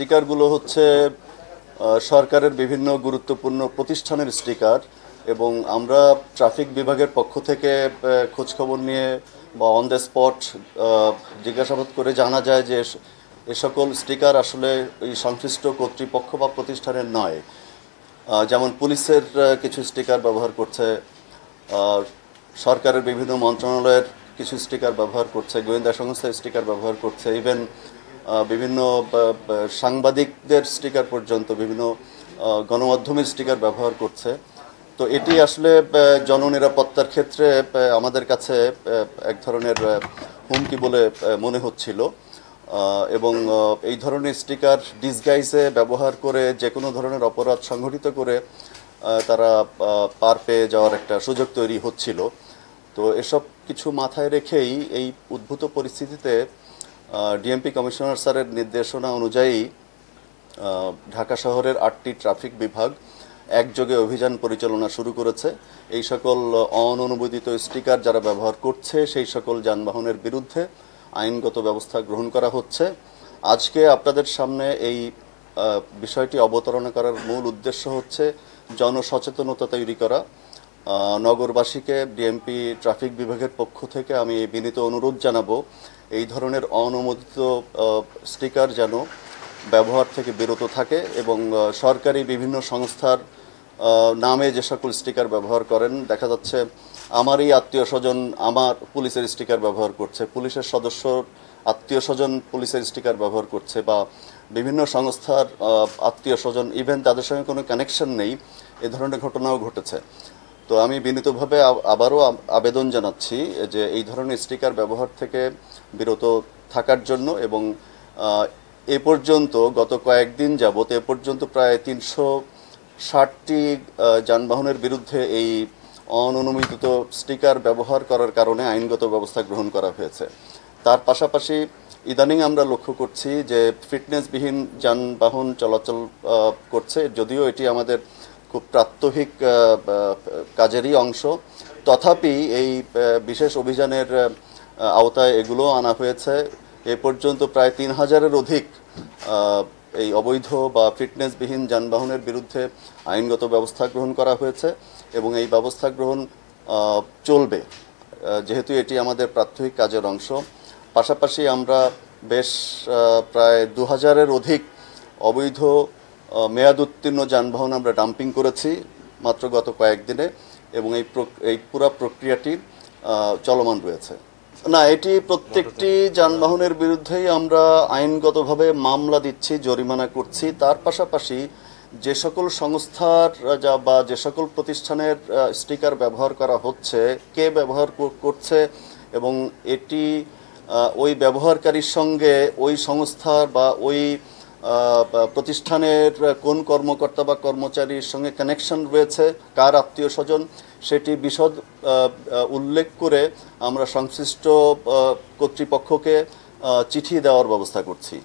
স্টিকারগুলো হচ্ছে সরকারের বিভিন্ন গুরুত্বপূর্ণ প্রতিষ্ঠানের স্টিকার এবং আমরা ট্রাফিক বিভাগের পক্ষ থেকে খোঁজখবর নিয়ে বা অন দ্য স্পট জিজ্ঞাসাবাদ করে জানা যায় যে এ সকল স্টিকার আসলে এই সংশ্লিষ্ট কর্তৃপক্ষ বা প্রতিষ্ঠানের নয়। যেমন পুলিশের কিছু স্টিকার ব্যবহার করছে, সরকারের বিভিন্ন মন্ত্রণালয়ের কিছু স্টিকার ব্যবহার করছে, গোয়েন্দা সংস্থার স্টিকার ব্যবহার করছে, ইভেন বিভিন্ন সাংবাদিকদের স্টিকার পর্যন্ত বিভিন্ন গণমাধ্যমের স্টিকার ব্যবহার করছে। তো এটি আসলে জননিরাপত্তার ক্ষেত্রে আমাদের কাছে এক ধরনের হুমকি বলে মনে হচ্ছিল এবং এই ধরনের স্টিকার ডিসগাইজে ব্যবহার করে যে কোনো ধরনের অপরাধ সংঘটিত করে তারা পার পেয়ে যাওয়ার একটা সুযোগ তৈরি হচ্ছিল। তো এসব কিছু মাথায় রেখেই এই উদ্ভূত পরিস্থিতিতে ডিএমপি কমিশনার স্যারের নির্দেশনা অনুযায়ী ঢাকা শহরের 8টি ট্রাফিক বিভাগ একযোগে অভিযান পরিচালনা শুরু করেছে। এই সকল অননুমোদিত স্টিকার যারা ব্যবহার করছে সেই সকল যানবাহনের বিরুদ্ধে আইনগত ব্যবস্থা গ্রহণ করা হচ্ছে। আজকে আপনাদের সামনে এই বিষয়টি অবতারণা করার মূল উদ্দেশ্য হচ্ছে জনসচেতনতা তৈরি করা। নগরবাসীকে ডিএমপি ট্রাফিক বিভাগের পক্ষ থেকে আমি বিনীত অনুরোধ জানাবো এই ধরনের অনুমোদিত স্টিকার যেন ব্যবহার থেকে বিরত থাকে এবং সরকারি বিভিন্ন সংস্থার নামে যে সকল স্টিকার ব্যবহার করেন, দেখা যাচ্ছে আমারই আত্মীয় স্বজন আমার পুলিশের স্টিকার ব্যবহার করছে, পুলিশের সদস্য আত্মীয় স্বজন পুলিশের স্টিকার ব্যবহার করছে, বা বিভিন্ন সংস্থার আত্মীয় স্বজন ইভেন তাদের সঙ্গে কোনো কানেকশন নেই, এ ধরনের ঘটনাও ঘটেছে। তো আমি বিনীতভাবে আবারও আবেদন জানাচ্ছি যে এই ধরনের স্টিকার ব্যবহার থেকে বিরত থাকার জন্য এবং এ পর্যন্ত গত কয়েকদিন যাবত এ পর্যন্ত প্রায় 360টি যানবাহনের বিরুদ্ধে এই অননুমোদিত স্টিকার ব্যবহার করার কারণে আইনগত ব্যবস্থা গ্রহণ করা হয়েছে। তার পাশাপাশি ইদানিং আমরা লক্ষ্য করছি যে ফিটনেসবিহীন যানবাহন চলাচল করছে, যদিও এটি আমাদের খুব প্রাত্যহিক কাজেরই অংশ, তথাপি এই বিশেষ অভিযানের আওতায় এগুলো আনা হয়েছে। এ পর্যন্ত প্রায় 3000-এর অধিক এই অবৈধ বা ফিটনেসবিহীন যানবাহনের বিরুদ্ধে আইনগত ব্যবস্থা গ্রহণ করা হয়েছে এবং এই ব্যবস্থা গ্রহণ চলবে যেহেতু এটি আমাদের প্রাত্যহিক কাজের অংশ। পাশাপাশি আমরা বেশ প্রায় 2000-এর অধিক অবৈধ মেয়াদ উত্তীর্ণ যানবাহন আমরা ডাম্পিং করেছি মাত্র গত কয়েকদিনে এবং এই পুরো প্রক্রিয়াটি চলমান রয়েছে। না, এটি প্রত্যেকটি যানবাহনের বিরুদ্ধেই আমরা আইনগতভাবে মামলা দিচ্ছি, জরিমানা করছি। তার পাশাপাশি যে সকল সংস্থার বা যে সকল প্রতিষ্ঠানের স্টিকার ব্যবহার করা হচ্ছে, কে ব্যবহার করছে এবং এটি ওই ব্যবহারকারীর সঙ্গে ওই সংস্থার বা ওই প্রতিষ্ঠানের কোন কর্মকর্তা বা কর্মচারীর সঙ্গে কানেকশন রয়েছে, কার আত্মীয় স্বজন, সেটি বিশদ উল্লেখ করে আমরা সংশ্লিষ্ট কর্তৃপক্ষকে চিঠি দেওয়ার ব্যবস্থা করছি।